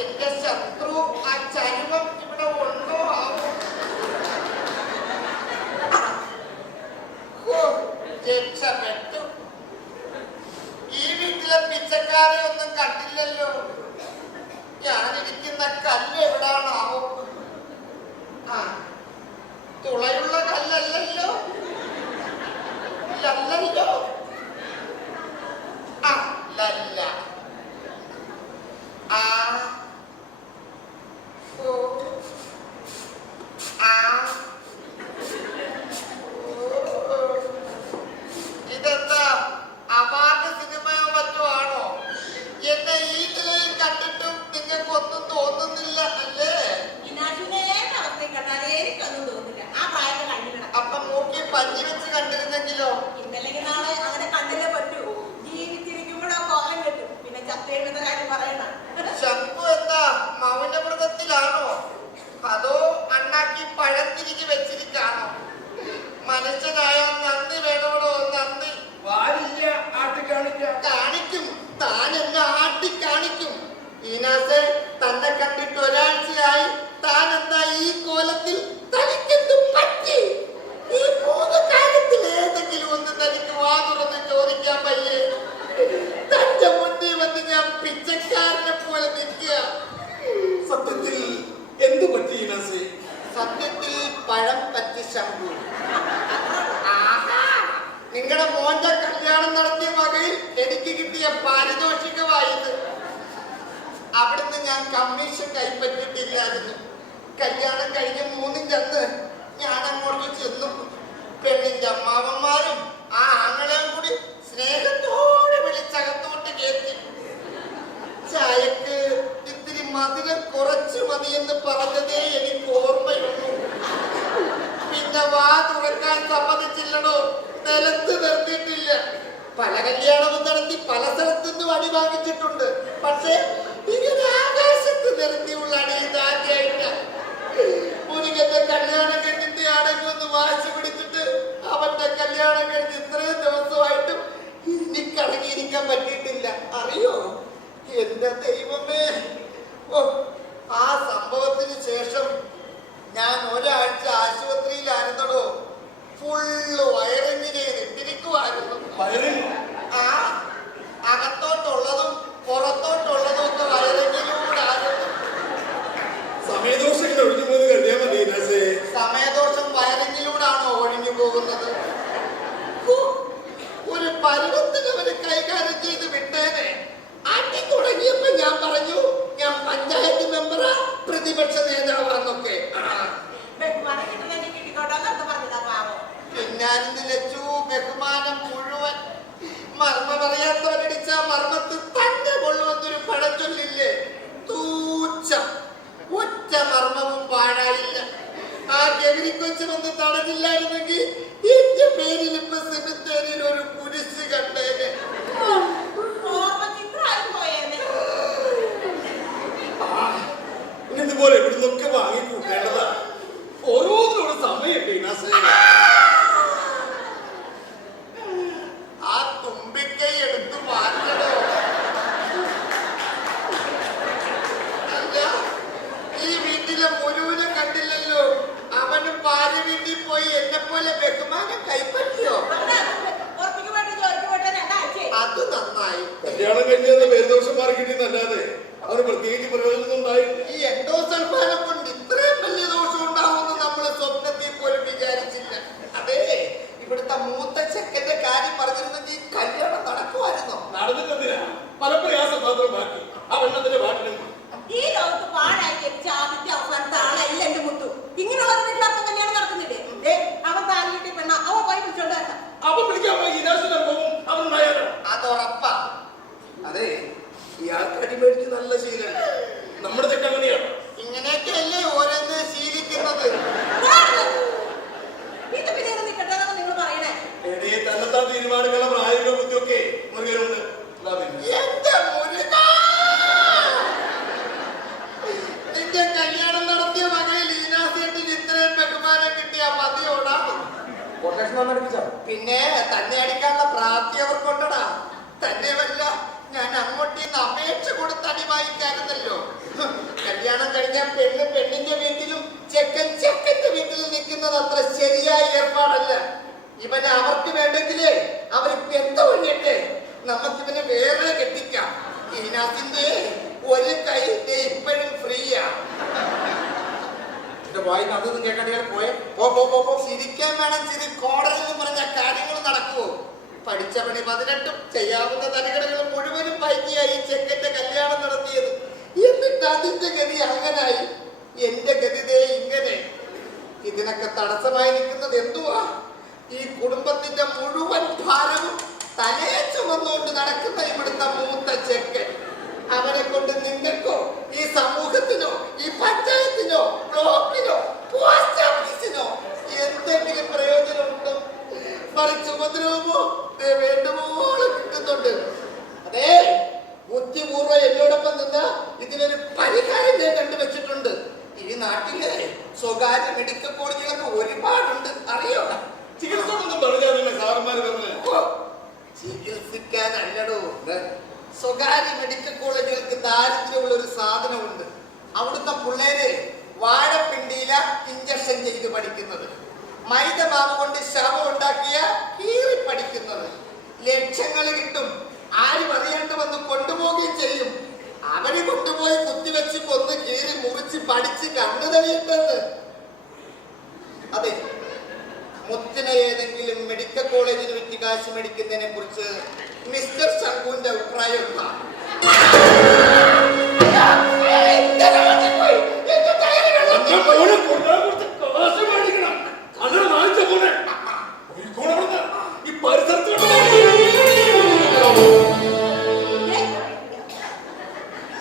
എന്റെ ശത്രു ആ ചരുവം ഇവിടെ ഉണ്ടോ? ആവോ രക്ഷപ്പെട്ടു. ഈ വീട്ടിലെ പിച്ചക്കാരെ ഒന്നും കണ്ടില്ലല്ലോ. ഞാനിരിക്കുന്ന കല്ല് എവിടാണാവോ? ആ ഞാൻ കമ്മീഷൻ കൈപ്പറ്റിയിട്ടില്ലായിരുന്നു. കല്യാണം കഴിഞ്ഞ് മൂന്നും ചെന്ന് ഞാൻ അങ്ങോട്ട് ചെന്നു. പെണ്ണിന്റെ അമ്മാവന്മാരും ആ ആങ്ങളെയും കൂടി സ്നേഹത്തോടെ വിളിച്ചകത്തോട്ട് കയറ്റി. ചായക്ക് ഇത്തിരി മധുരം കുറച്ച് എന്ന് പറഞ്ഞതേ എനിക്ക് ഓർമ്മയുള്ളൂ. പിന്നെ വാ തുറക്കാൻ സമ്മതിച്ചില്ലടോ. നിലത്ത് നിർത്തിയിട്ടില്ല. പല കല്യാണവും നടത്തി പല സ്ഥലത്തുനിന്നും അടി വാങ്ങിച്ചിട്ടുണ്ട്. പക്ഷേ ഒഴിഞ്ഞു മതി സമയദോഷം വയറിങ്ങിലൂടാണോ ഒഴിഞ്ഞു പോകുന്നത്? ഒരു പരുവത്തിന് അവർ കൈകാര്യം ചെയ്ത് വിട്ടേനെ. അടി തുടങ്ങിയപ്പോ ഞാൻ പറഞ്ഞു ഞാൻ പഞ്ചായത്ത് മെമ്പറാ പ്രതിപക്ഷ നേതാവാന്നൊക്കെ അടിമേടിച്ച് നല്ല ശീലം നമ്മുടെ തെറ്റ് അങ്ങനെയാണ്. ഇങ്ങനെയൊക്കെയല്ലേ ഓരോന്ന് ശീലിക്കുന്നത്. തന്നെത്താൻ തീരുമാനങ്ങളുടെ പ്രായോഗിക ബുദ്ധിയൊക്കെ മുരുകനുണ്ട്. മുരുക! നിന്റെ കല്യാണം നടത്തിയ വകയിൽ ഈനാസേട്ടിന് ഇത്രയും ബഹുമാനം കിട്ടിയ മതിയോടാ? പിന്നെ തന്നെ അടിക്കാനുള്ള പ്രാപ്തി അവർക്കുണ്ടടാ. തന്നെ വല്ല ഞാൻ അങ്ങോട്ടേന്ന് അപേക്ഷ കൊടുത്തടി അടി വാങ്ങിക്കാരുന്നല്ലോ കല്യാണം കഴിഞ്ഞാൽ പെണ്ണ് പെണ്ണിന്റെ വീട്ടിലും ചെക്കൻ ചെക്കന്റെ വീട്ടിലും നിൽക്കുന്നത് അത്ര ശരിയായ ഏർപ്പാടല്ല. ഇവനെ അവർക്ക് വേണ്ടെങ്കിലേ അവർ എന്ത് ഒഴിയട്ടെ. നമുക്കിവനെ വേറെ കെട്ടിക്കാം. ഇതിനകത്തിന്റെ ഒരു കൈ ഇപ്പോഴും ഫ്രീയാ. എന്റെ വായിന്ന് അതൊന്നും കേൾക്കാണ്ട് പോയെ. പോ പോ പോ. ചിരിക്കാൻ വേണം ചിരി. കോടതിയിൽ പറഞ്ഞ കാര്യങ്ങൾ നടക്കുവോ? പഠിച്ച പണി പതിനെട്ടും ചെയ്യാവുന്ന തലകടകളും മുഴുവനും പയറ്റിയായി ചെക്കന്റെ കല്യാണം നടത്തിയത്. എന്നിട്ട് അതിന്റെ ഗതി അങ്ങനായി. എന്റെ ഗതിതേ ഇങ്ങനെ. ഇതിനൊക്കെ തടസ്സമായി നിൽക്കുന്നത് എന്തുവാ? ഈ കുടുംബത്തിന്റെ മുഴുവൻ ഭാരവും തലേ ചുമന്നുകൊണ്ട് നടക്കുന്ന ഇവിടുത്തെ മൂത്ത ചെക്കൻ. അവനെ കൊണ്ട് നിങ്ങൾക്കോ സ്വകാര്യ മെഡിക്കൽ കോളേജുകൾക്ക് ദാരിദ്ര്യമുള്ള ഒരു സാധനമുണ്ട്. അവിടുത്തെ പിള്ളേരെ വാഴപ്പിണ്ടിയില ഇഞ്ചക്ഷൻ ചെയ്ത് പഠിക്കുന്നത്. മൈദ മാവ് കൊണ്ട് ശവം ഉണ്ടാക്കിയ കീറി പഠിക്കുന്നത്. ലക്ഷങ്ങൾ കിട്ടും. ആരും അറിയാണ്ട് വന്ന് കൊണ്ടുപോവുകയും ചെയ്യും. അവർ കൊണ്ടുപോയി കുത്തിവെച്ച് കൊന്ന് കീറി മുറിച്ച് പഠിച്ച് കണ്ണു അതെ മുത്തിനെ ഏതെങ്കിലും മെഡിക്കൽ കോളേജിൽ വിറ്റ് കാശ് മേടിക്കുന്നതിനെ കുറിച്ച് മിസ്റ്റർ ശങ്കുവിന്റെ അഭിപ്രായം?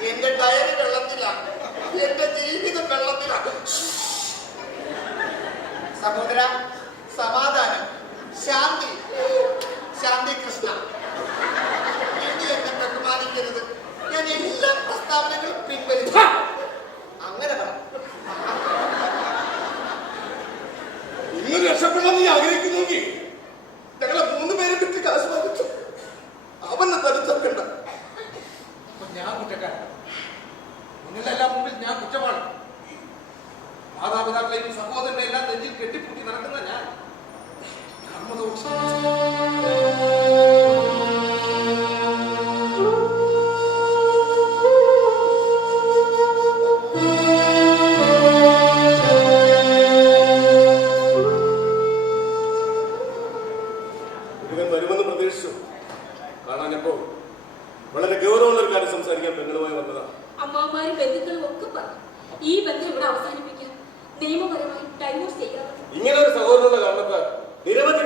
എന്റെ ടയറ് വെള്ളത്തിലാണ് എന്റെ ജീവിതം വെള്ളത്തിലാണ് സഹോദര സമാധാനം ശാന്തി. ശാന്തി കൃഷ്ണ ഇനി എന്നെ ബഹുമാനിക്കരുത് ഞാൻ പ്രസ്താവനകളും പിൻവലിച്ചു. അങ്ങനെ പറ. ഇന്ന് രക്ഷപ്പെടാൻ നീ ആഗ്രഹിക്കുന്നെങ്കിൽ ഞങ്ങളെ മൂന്ന് പേരെ വിട്ട് കാശ് വാങ്ങിച്ചു. അവനെ തടുത്തക്കണ്ട അപ്പൊ ഞാൻ കുറ്റക്കാരൻ നിങ്ങളെല്ലാം മുമ്പിൽ ഞാൻ കുറ്റമാണ് മാതാപിതാക്കളെയും സഹോദരനെ എല്ലാം നെഞ്ചിൽ കെട്ടിപ്പൂട്ടി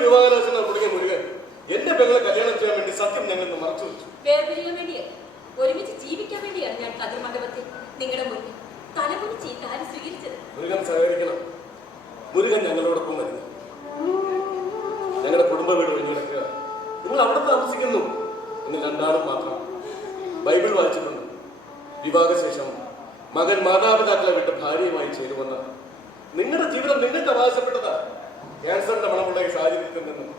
വിവാഹാലോചന മുഴുകൻ മുഴുവൻ എന്റെ പെങ്ങളെ കല്യാണം ചെയ്യാൻ വേണ്ടി സത്യം ഞങ്ങൾ മറച്ചു വെച്ചു. വേർപിരിയാൻ വേണ്ടിയല്ല ഒരുമിച്ച് ജീവിക്കാൻ വേണ്ടിയാണ് ഞാൻ കതിർ മണ്ഡപത്തിൽ നിങ്ങളുടെ മുന്നിൽ തലമുറിച്ച് ഈ താരം സ്വീകരിച്ചത്. മുരുകൻ സഹകരിക്കണം. മുരുകൻ ഞങ്ങളോടൊപ്പം വരുന്നു. ഞങ്ങളുടെ കുടുംബ വീട് ഒഴിഞ്ഞു കിടക്കുക. നിങ്ങൾ അവിടെ താമസിക്കുന്നു. എന്ന് രണ്ടാളും മാത്രം. ബൈബിൾ വായിച്ചിട്ടുണ്ട്. വിവാഹശേഷം മകൻ മാതാപിതാക്കളെ വിട്ട് ഭാര്യയുമായി ചേരുമെന്ന് നിങ്ങളുടെ ജീവിതം നിങ്ങൾക്ക് അവകാശപ്പെട്ടതാ ക്യാൻസറിന്റെ മണമുള്ള ഈ സാഹചര്യത്തിൽ നിന്നും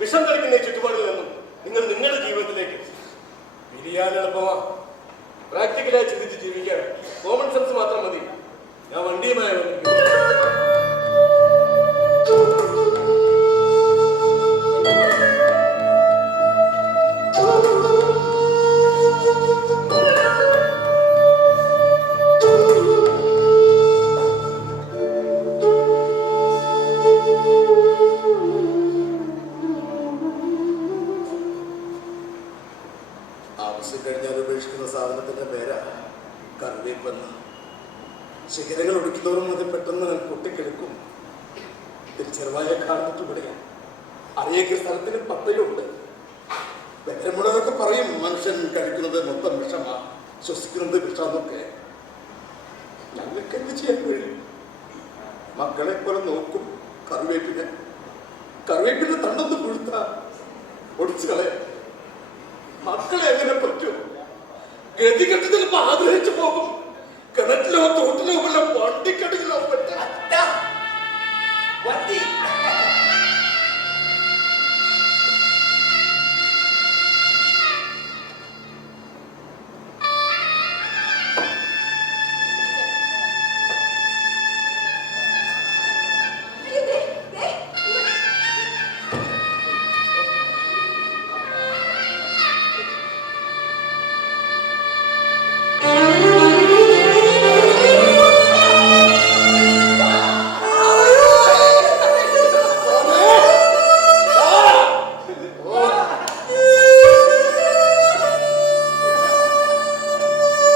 വിഷം കളിക്കുന്ന ഈ ചുറ്റുപാടിൽ നിന്നും നിങ്ങൾ നിങ്ങളുടെ ജീവിതത്തിലേക്ക് പിരിയാൻ എളുപ്പമാ. പ്രാക്ടിക്കലായി ചിന്തിച്ച് ജീവിക്കാൻ കോമൺ സെൻസ് മാത്രം മതി. ഞാൻ വണ്ടിയുമായി കഴിഞ്ഞാൽ ഉപേക്ഷിക്കുന്ന സാധനത്തിന്റെ പേരാണ് കറിവേപ്പെന്ന്. ശിഖരങ്ങൾ ഒടുക്കുന്നവരും അത് പെട്ടെന്ന് പൊട്ടിക്കെടുക്കും. ചെറുവായ കാണുന്നിട്ട് ഇവിടെ അറിയേക്ക് സ്ഥലത്തിന് പത്തയുണ്ട് വിവരമുള്ളവരൊക്കെ പറയും മനുഷ്യൻ കഴിക്കുന്നത് മൊത്തം വിഷമാണ് ശ്വസിക്കുന്നത് വിഷമെന്നൊക്കെ. ഞങ്ങൾക്ക് എന്ത് ചെയ്യാൻ കഴിയും? മക്കളെ പോലെ നോക്കും കറിവേപ്പിനെ. കറിവേപ്പിന്റെ തണ്ടൊന്ന് കൊടുത്ത ഒടിച്ചു കളയാം. മക്കളെ എങ്ങനെ പറ്റും? ഗതികെട്ടതിൽ ആഗ്രഹിച്ചു പോകും. കിണറ്റിലോ തോട്ടിലോ വല്ല വണ്ടിക്കടലിലോ പറ്റാ